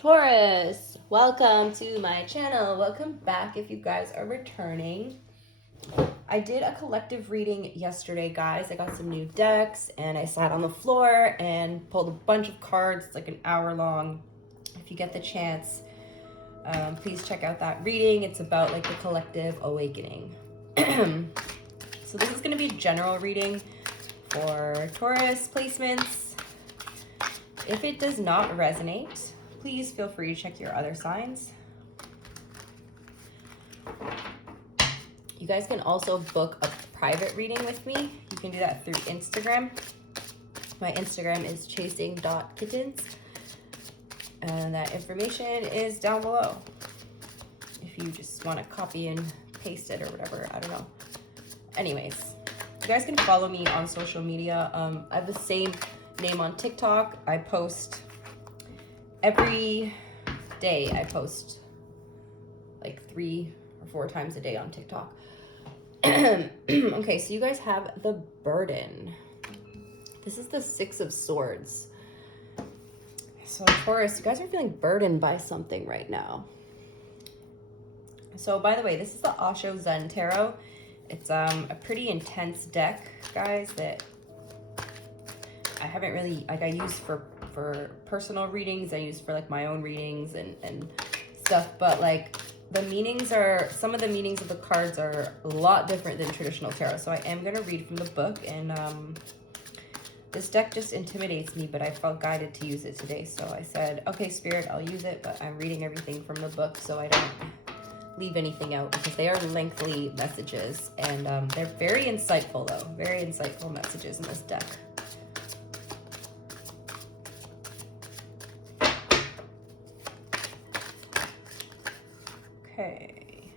Taurus, welcome to my channel. Welcome back if you guys are returning. I did a collective reading yesterday, guys. I got some new decks and I sat on the floor and pulled a bunch of cards. It's like an hour long. If you get the chance, please check out that reading. It's about like the collective awakening. So this is going to be a general reading for Taurus placements. If it does not resonate, please feel free to check your other signs. You guys can also book a private reading with me. You can do that through Instagram. My Instagram is chasing.kittens. And that information is down below. If you just want to copy and paste it or whatever, I don't know. Anyways, you guys can follow me on social media. I have the same name on TikTok. I post every day. I post like 3 or 4 times a day on TikTok. Okay, so you guys have the burden. This is the 6 of Swords. So Taurus, you guys are feeling burdened by something right now. So by the way, this is the Osho Zen Tarot. It's a pretty intense deck, guys, that I haven't really, like, I use for personal readings. I use for like my own readings and stuff, but like the meanings are, some of the meanings of the cards are a lot different than traditional tarot. So I am going to read from the book, and this deck just intimidates me, but I felt guided to use it today. So I said, okay, Spirit, I'll use it, but I'm reading everything from the book so I don't leave anything out, because they are lengthy messages, and they're very insightful though. Very insightful messages in this deck. Okay.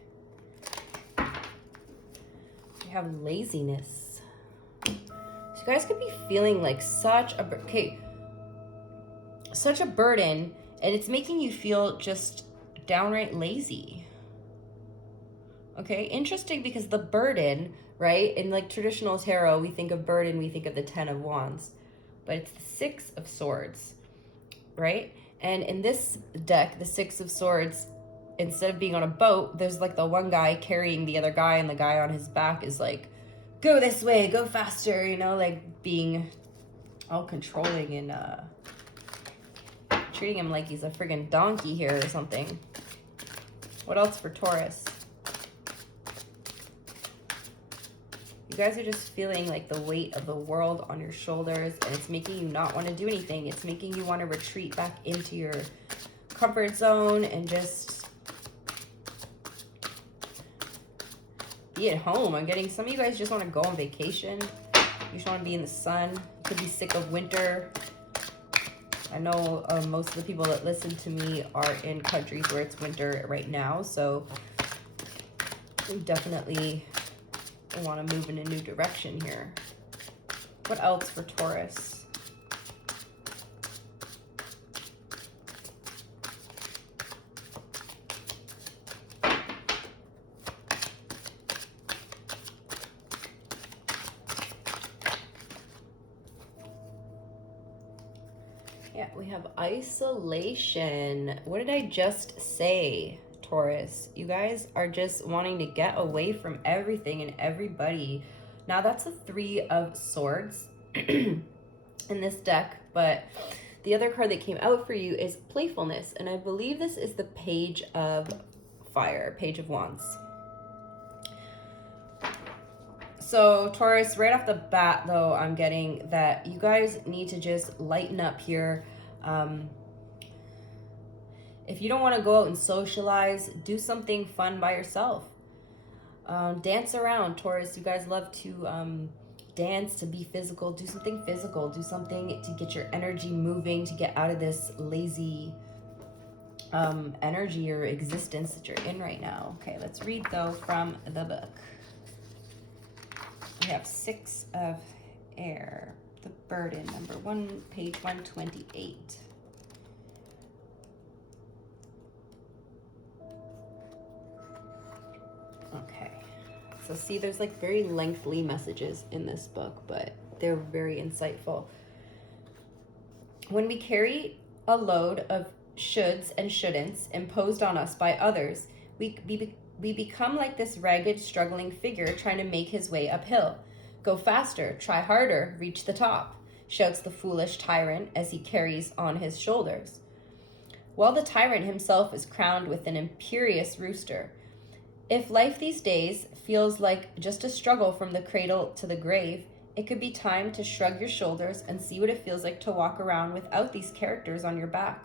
We have laziness. So you guys could be feeling like such a burden, and it's making you feel just downright lazy. Okay, interesting, because the burden, right? In like traditional tarot, we think of burden, we think of the 10 of Wands, but it's the 6 of Swords, right? And in this deck, the 6 of Swords, instead of being on a boat, there's like the one guy carrying the other guy, and the guy on his back is like, go this way, go faster, you know, like being all controlling and treating him like he's a friggin' donkey here or something. What else for Taurus? You guys are just feeling like the weight of the world on your shoulders, and it's making you not want to do anything. It's making you want to retreat back into your comfort zone and just be at home. I'm getting some of you guys just want to go on vacation. You just want to be in the sun. You could be sick of winter. I know most of the people that listen to me are in countries where it's winter right now, so we definitely want to move in a new direction here. What else for Taurus? Yeah, we have isolation. What did I just say, Taurus? You guys are just wanting to get away from everything and everybody. Now that's a 3 of Swords in this deck, but the other card that came out for you is playfulness, and I believe this is the Page of Fire, Page of Wands. So Taurus, right off the bat though, I'm getting that you guys need to just lighten up here. If you don't want to go out and socialize, do something fun by yourself. Dance around, Taurus. You guys love to dance, to be physical. Do something physical. Do something to get your energy moving, to get out of this lazy energy or existence that you're in right now. Okay, let's read though from the book. We have 6 of Air, the burden, number 1, page 128. Okay, so see, there's like very lengthy messages in this book, but they're very insightful. When we carry a load of shoulds and shouldn'ts imposed on us by others, we become like this ragged, struggling figure trying to make his way uphill. Go faster, try harder, reach the top, shouts the foolish tyrant as he carries on his shoulders. While the tyrant himself is crowned with an imperious rooster. If life these days feels like just a struggle from the cradle to the grave, it could be time to shrug your shoulders and see what it feels like to walk around without these characters on your back.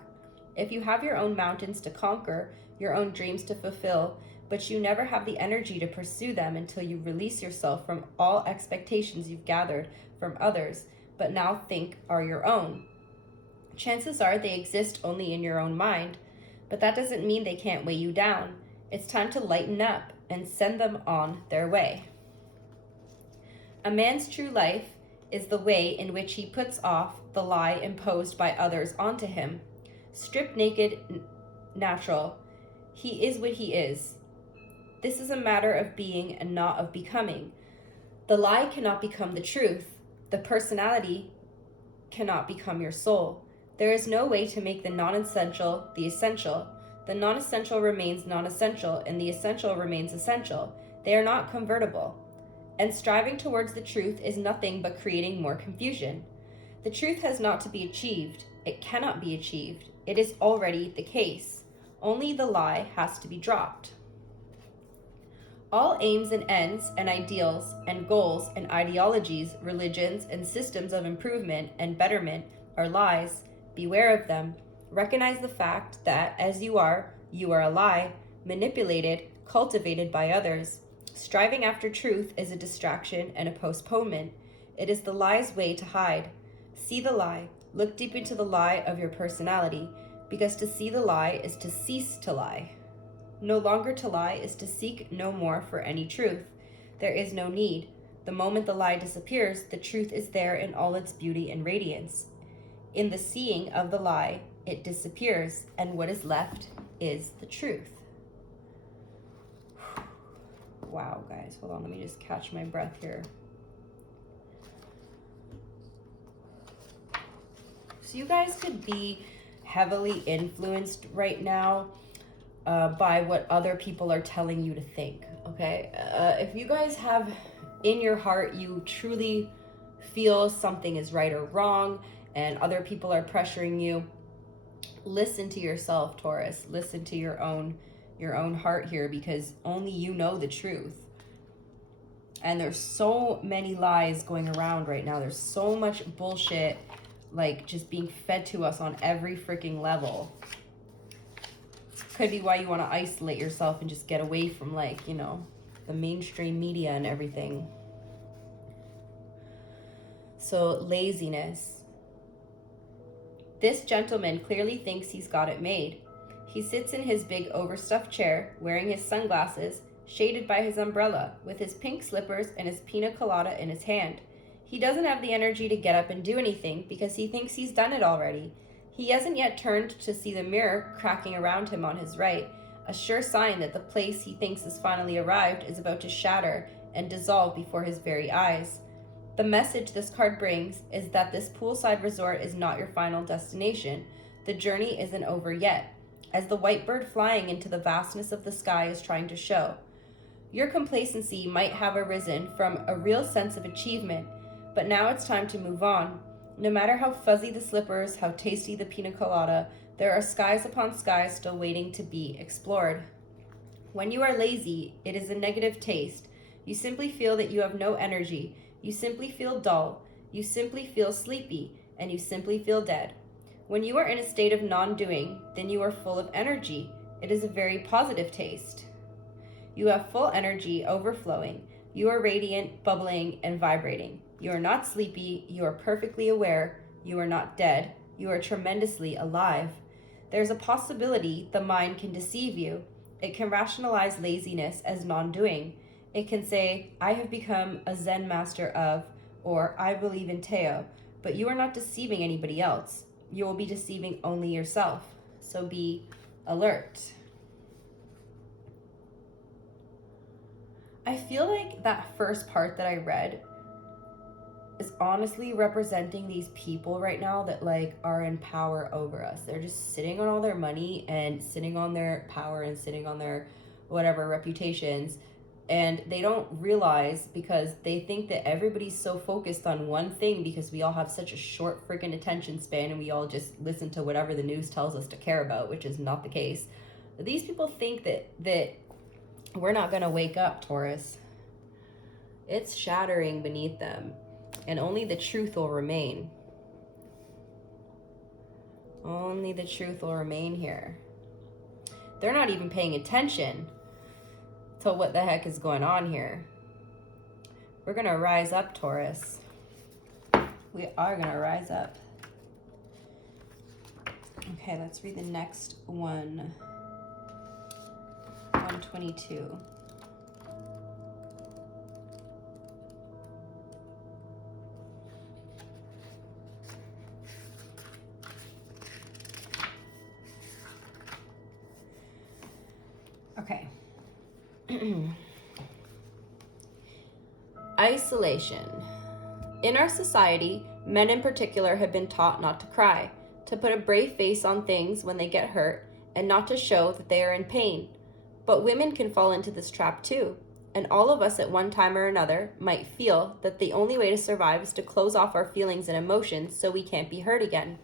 If you have your own mountains to conquer, your own dreams to fulfill, but you never have the energy to pursue them until you release yourself from all expectations you've gathered from others, but now think are your own. Chances are they exist only in your own mind, but that doesn't mean they can't weigh you down. It's time to lighten up and send them on their way. A man's true life is the way in which he puts off the lie imposed by others onto him. Stripped naked, natural, he is what he is. This is a matter of being and not of becoming. The lie cannot become the truth. The personality cannot become your soul. There is no way to make the non-essential the essential. The non-essential remains non-essential, and the essential remains essential. They are not convertible. And striving towards the truth is nothing but creating more confusion. The truth has not to be achieved. It cannot be achieved. It is already the case. Only the lie has to be dropped. All aims and ends and ideals and goals and ideologies, religions and systems of improvement and betterment are lies. Beware of them. Recognize the fact that as you are a lie, manipulated, cultivated by others. Striving after truth is a distraction and a postponement. It is the lie's way to hide. See the lie. Look deep into the lie of your personality, because to see the lie is to cease to lie. No longer to lie is to seek no more for any truth. There is no need. The moment the lie disappears, the truth is there in all its beauty and radiance. In the seeing of the lie, it disappears, and what is left is the truth. Wow, guys, hold on, let me just catch my breath here. So you guys could be heavily influenced right now by what other people are telling you to think, okay? If you guys have in your heart, you truly feel something is right or wrong, and other people are pressuring you, listen to yourself, Taurus. Listen to your own heart here, because only you know the truth. And there's so many lies going around right now. There's so much bullshit like just being fed to us on every freaking level. Could be why you want to isolate yourself and just get away from, like, you know, the mainstream media and everything. So laziness. This gentleman clearly thinks he's got it made. He sits in his big overstuffed chair, wearing his sunglasses, shaded by his umbrella, with his pink slippers and his pina colada in his hand. He doesn't have the energy to get up and do anything because he thinks he's done it already. He hasn't yet turned to see the mirror cracking around him on his right, a sure sign that the place he thinks has finally arrived is about to shatter and dissolve before his very eyes. The message this card brings is that this poolside resort is not your final destination. The journey isn't over yet, as the white bird flying into the vastness of the sky is trying to show. Your complacency might have arisen from a real sense of achievement, but now it's time to move on. No matter how fuzzy the slippers, how tasty the pina colada, there are skies upon skies still waiting to be explored. When you are lazy, it is a negative taste. You simply feel that you have no energy. You simply feel dull. You simply feel sleepy, and you simply feel dead. When you are in a state of non-doing, then you are full of energy. It is a very positive taste. You have full energy overflowing. You are radiant, bubbling, and vibrating. You are not sleepy. You are perfectly aware. You are not dead. You are tremendously alive. There's a possibility the mind can deceive you. It can rationalize laziness as non-doing. It can say, I have become a Zen master of, or I believe in Teo, but you are not deceiving anybody else. You will be deceiving only yourself. So be alert. I feel like that first part that I read is honestly representing these people right now that like are in power over us. They're just sitting on all their money and sitting on their power and sitting on their whatever reputations, and they don't realize, because they think that everybody's so focused on one thing, because we all have such a short freaking attention span and we all just listen to whatever the news tells us to care about, which is not the case. These people think that we're not going to wake up, Taurus. It's shattering beneath them, and only the truth will remain. Only the truth will remain here. They're not even paying attention to what the heck is going on here. We're going to rise up, Taurus. We are going to rise up. Okay, let's read the next one. 122. Okay. Isolation. In our society, men in particular have been taught not to cry, to put a brave face on things when they get hurt, and not to show that they are in pain. But women can fall into this trap too, and all of us at one time or another might feel that the only way to survive is to close off our feelings and emotions so we can't be hurt again.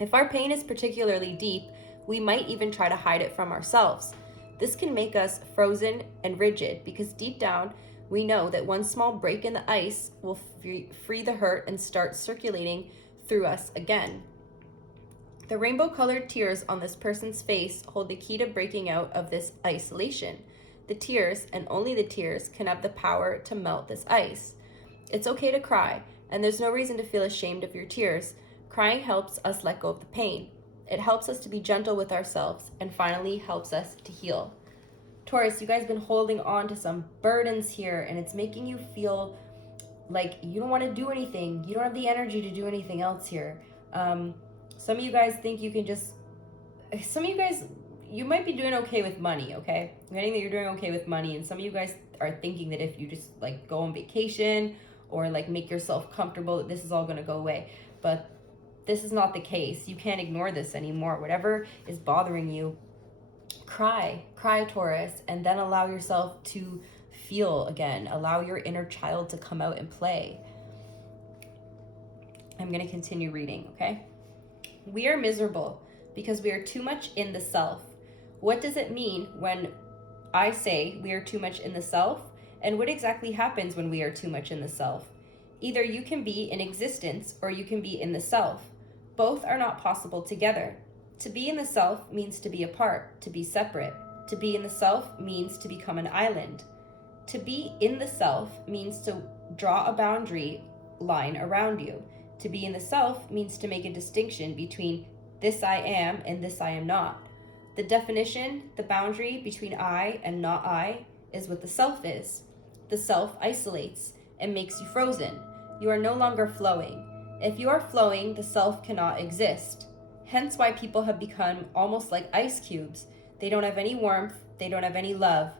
If our pain is particularly deep, we might even try to hide it from ourselves. This can make us frozen and rigid, because deep down we know that one small break in the ice will free the hurt and start circulating through us again. The rainbow-colored tears on this person's face hold the key to breaking out of this isolation. The tears, and only the tears, can have the power to melt this ice. It's okay to cry, and there's no reason to feel ashamed of your tears. Crying helps us let go of the pain. It helps us to be gentle with ourselves, and finally helps us to heal. Taurus, you guys have been holding on to some burdens here, and it's making you feel like you don't want to do anything. You don't have the energy to do anything else here. Some of you guys think you can just, some of you guys, you might be doing okay with money, okay? I'm getting that you're doing okay with money, and some of you guys are thinking that if you just like go on vacation or like make yourself comfortable, that this is all gonna go away. But this is not the case. You can't ignore this anymore. Whatever is bothering you, cry, Taurus, and then allow yourself to feel again. Allow your inner child to come out and play. I'm gonna continue reading, okay? We are miserable because we are too much in the self. What does it mean when I say we are too much in the self? And what exactly happens when we are too much in the self? Either you can be in existence or you can be in the self. Both are not possible together. To be in the self means to be apart, to be separate. To be in the self means to become an island. To be in the self means to draw a boundary line around you. To be in the self means to make a distinction between this I am and this I am not. The definition, the boundary between I and not I, is what the self is. The self isolates and makes you frozen. You are no longer flowing. If you are flowing, the self cannot exist. Hence why people have become almost like ice cubes. They don't have any warmth, they don't have any love.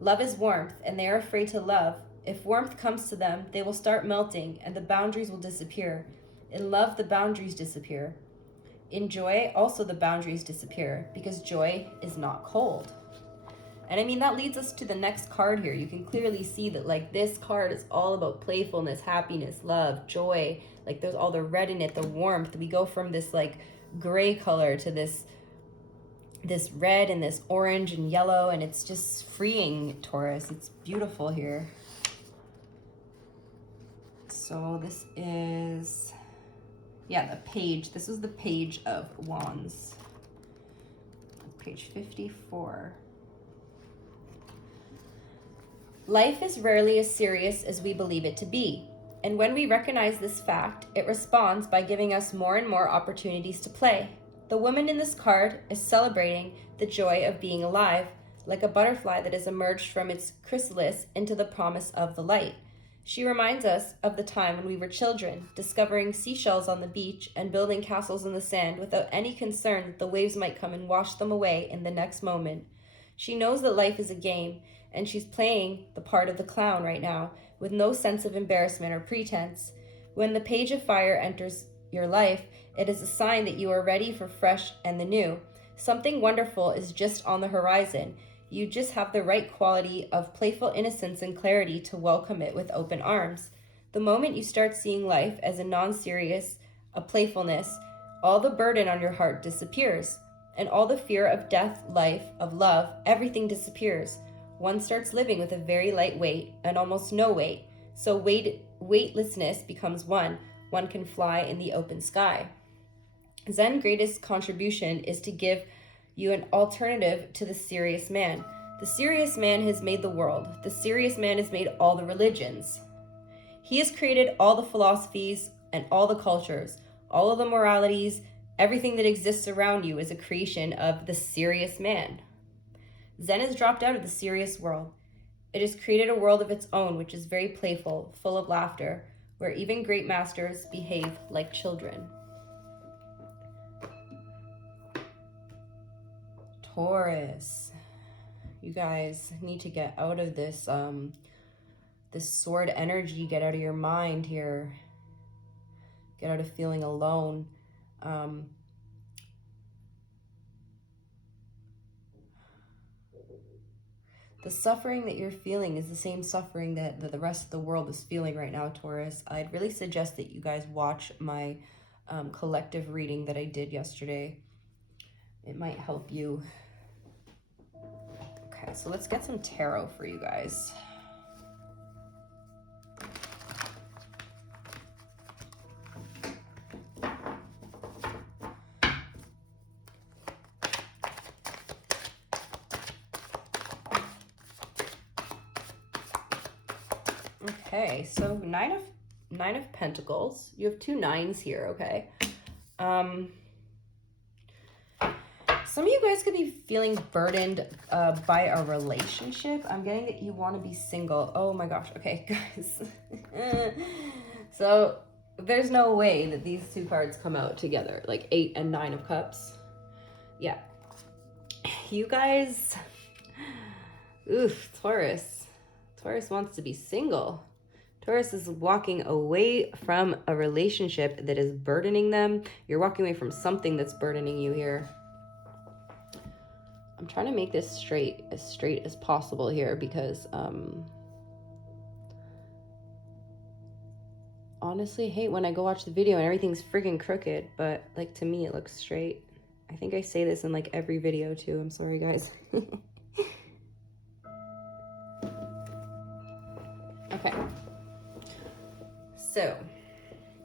Love is warmth, and they are afraid to love. If warmth comes to them, they will start melting, and the boundaries will disappear. In love, the boundaries disappear. In joy, also the boundaries disappear, because joy is not cold. And I mean, that leads us to the next card here. You can clearly see that like this card is all about playfulness, happiness, love, joy. Like there's all the red in it, the warmth. We go from this like gray color to this red and this orange and yellow, and it's just freeing, Taurus. It's beautiful here. So this is, yeah, the page. This was the Page of Wands. Page 54. Life is rarely as serious as we believe it to be. And when we recognize this fact, it responds by giving us more and more opportunities to play. The woman in this card is celebrating the joy of being alive, like a butterfly that has emerged from its chrysalis into the promise of the light. She reminds us of the time when we were children, discovering seashells on the beach and building castles in the sand without any concern that the waves might come and wash them away in the next moment. She knows that life is a game, and she's playing the part of the clown right now with no sense of embarrassment or pretense. When the page of fire enters your life, it is a sign that you are ready for fresh and the new. Something wonderful is just on the horizon. You just have the right quality of playful innocence and clarity to welcome it with open arms. The moment you start seeing life as a non-serious, a playfulness, all the burden on your heart disappears, and all the fear of death, life, of love, everything disappears. One starts living with a very light weight and almost no weight, so weightlessness becomes one. One can fly in the open sky. Zen's greatest contribution is to give you an alternative to the serious man. The serious man has made the world. The serious man has made all the religions. He has created all the philosophies and all the cultures, all of the moralities. Everything that exists around you is a creation of the serious man. Zen has dropped out of the serious world. It has created a world of its own, which is very playful, full of laughter, where even great masters behave like children. Taurus, you guys need to get out of this this sword energy. Get out of your mind here. Get out of feeling alone. The suffering that you're feeling is the same suffering that the rest of the world is feeling right now, Taurus. I'd really suggest that you guys watch my collective reading that I did yesterday. It might help you. Okay, so let's get some tarot for you guys. Okay, so nine of Pentacles. You have two nines here, okay? Some of you guys could be feeling burdened by a relationship. I'm getting that you want to be single. Oh my gosh. Okay, guys. So there's no way that these two cards come out together, like 8 and 9 of Cups. Yeah. You guys, oof, Taurus. Taurus wants to be single. Taurus is walking away from a relationship that is burdening them. You're walking away from something that's burdening you here. I'm trying to make this straight as possible here because honestly, I hate when I go watch the video and everything's freaking crooked, but like to me it looks straight. I think I say this in like every video too. I'm sorry, guys. Okay. So,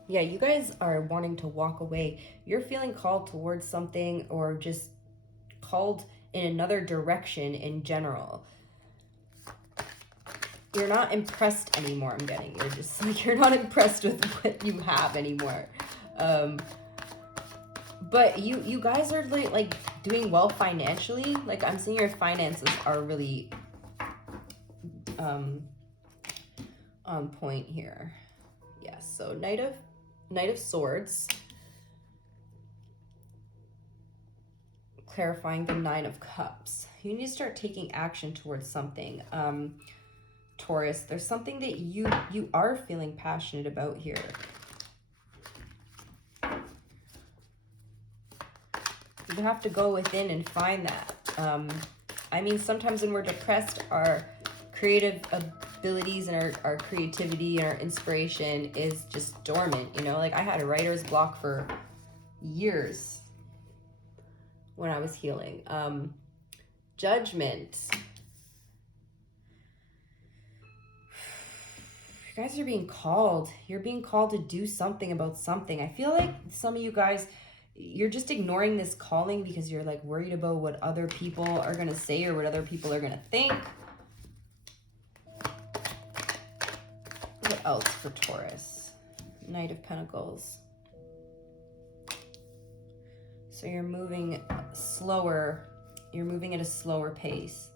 yeah, you guys are wanting to walk away. You're feeling called towards something or just called in another direction in general. You're not impressed anymore, I'm getting. You're just like, you're not impressed with what you have anymore. But you guys are like doing well financially. Like I'm seeing your finances are really on point here. Yes, so Knight of Swords. Clarifying the 9 of Cups. You need to start taking action towards something. Taurus, there's something that you are feeling passionate about here. You have to go within and find that. I mean, sometimes when we're depressed, our creative abilities and our creativity and our inspiration is just dormant, you know? Like I had a writer's block for years when I was healing. Judgment. You guys are being called. You're being called to do something about something. I feel like some of you guys, you're just ignoring this calling because you're like worried about what other people are going to say or what other people are going to think. What else for Taurus? Knight of Pentacles. So you're moving slower. You're moving at a slower pace.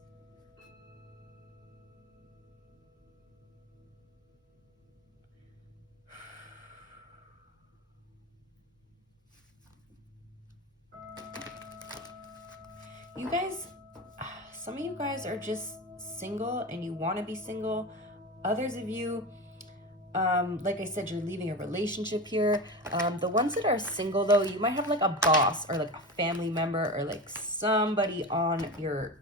You guys, Some of you guys are just single and you want to be single. Others of you, like I said, you're leaving a relationship here. The ones that are single though, you might have like a boss or like a family member or like somebody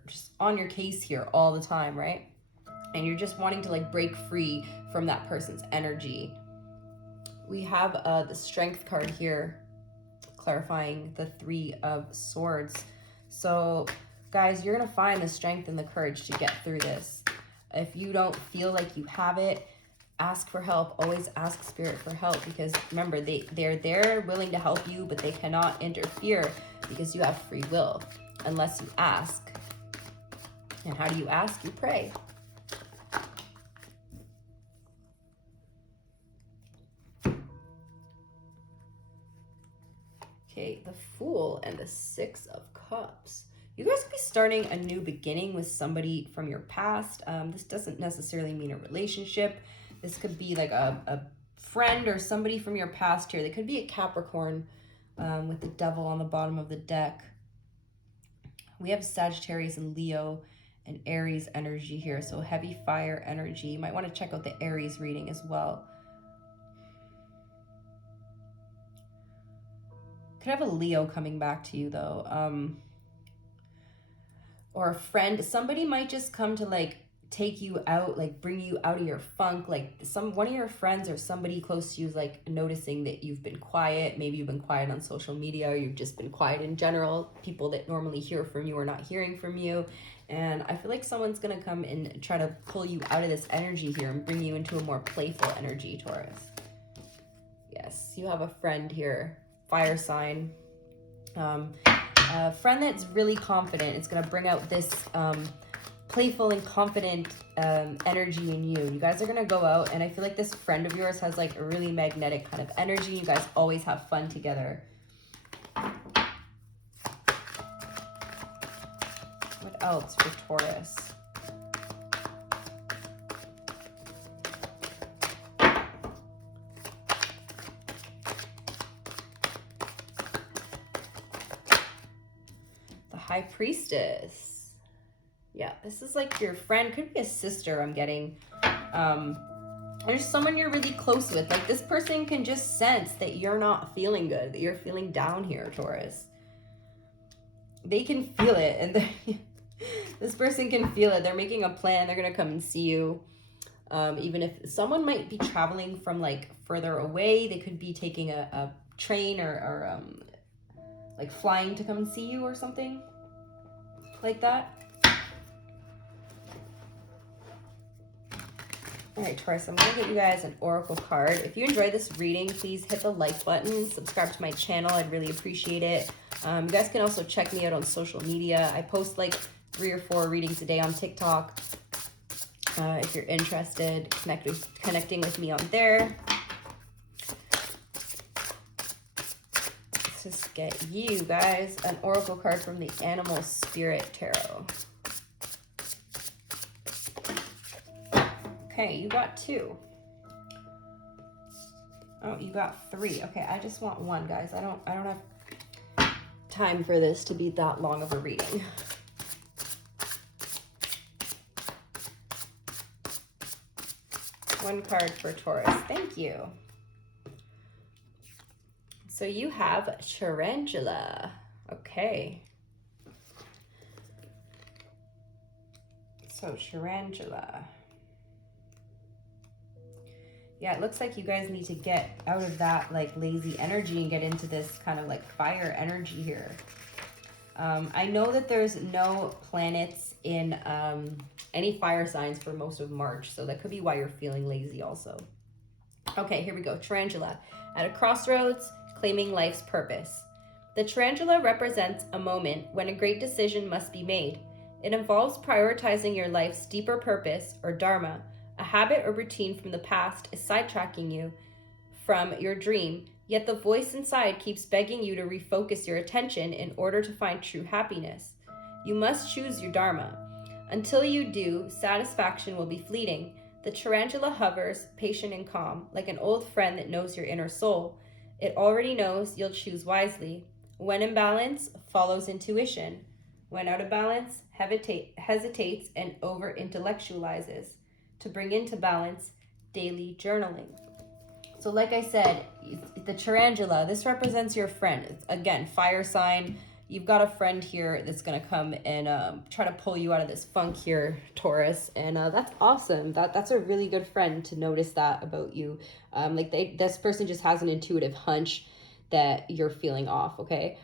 just on your case here all the time, right? And you're just wanting to like break free from that person's energy. We have the Strength card here, clarifying the 3 of Swords. So guys, you're gonna find the strength and the courage to get through this. If you don't feel like you have it, ask for help. Always ask Spirit for help, because remember, they're there willing to help you, but they cannot interfere because you have free will unless you ask. And how do you ask? You pray. Okay, the Fool and the 6 of Cups. You guys could be starting a new beginning with somebody from your past. This doesn't necessarily mean a relationship. This could be like a friend or somebody from your past here. They could be a Capricorn with the Devil on the bottom of the deck. We have Sagittarius and Leo and Aries energy here. So heavy fire energy. You might want to check out the Aries reading as well. Could have a Leo coming back to you though. Or a friend. Somebody might just come to like take you out, like bring you out of your funk. Like one of your friends or somebody close to you is like noticing that you've been quiet. Maybe you've been quiet on social media, or you've just been quiet in general. People that normally hear from you are not hearing from you. And I feel like someone's gonna come and try to pull you out of this energy here and bring you into a more playful energy, Taurus. Yes, you have a friend here, fire sign. A friend that's really confident. It's going to bring out this playful and confident energy in you. You guys are going to go out, and I feel like this friend of yours has like a really magnetic kind of energy. You guys always have fun together. What else for Taurus? High Priestess. Yeah, this is like your friend. Could be a sister, I'm getting. There's someone you're really close with. Like this person can just sense that you're not feeling good, that you're feeling down here, Taurus. They can feel it, and this person can feel it. They're making a plan. They're going to come and see you. Even if someone might be traveling from like further away, they could be taking a train or like flying to come and see you or something like that. All right, Taurus, I'm going to get you guys an oracle card. If you enjoyed this reading, please hit the like button, subscribe to my channel. I'd really appreciate it. You guys can also check me out on social media. I post like 3 or 4 readings a day on TikTok. If you're interested, connecting with me on there. Let's just get you guys an oracle card from the Animal Spirit Tarot. Okay, you got 2. Oh, you got 3. Okay, I just want 1, guys. I don't have time for this to be that long of a reading. One card for Taurus. Thank you. So you have Tarantula. Okay. So Tarantula. Yeah, it looks like you guys need to get out of that like lazy energy and get into this kind of like fire energy here. I know that there's no planets in any fire signs for most of March, so that could be why you're feeling lazy also. Okay, here we go. Tarantula. At a crossroads, claiming life's purpose. The tarantula represents a moment when a great decision must be made. It involves prioritizing your life's deeper purpose, or dharma. A habit or routine from the past is sidetracking you from your dream, yet the voice inside keeps begging you to refocus your attention in order to find true happiness. You must choose your dharma. Until you do, satisfaction will be fleeting. The tarantula hovers, patient and calm, like an old friend that knows your inner soul. It already knows you'll choose wisely. When in balance, follows intuition. When out of balance, hesitates and over intellectualizes. To bring into balance, daily journaling. So like I said, the tarantula, this represents your friend. It's, again, fire sign. You've got a friend here that's going to come and try to pull you out of this funk here, Taurus. And that's awesome. That's a really good friend to notice that about you. This person just has an intuitive hunch that you're feeling off, okay?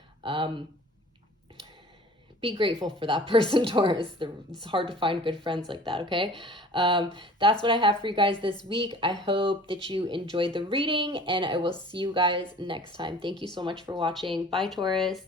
Be grateful for that person, Taurus. It's hard to find good friends like that, okay? That's what I have for you guys this week. I hope that you enjoyed the reading, and I will see you guys next time. Thank you so much for watching. Bye, Taurus.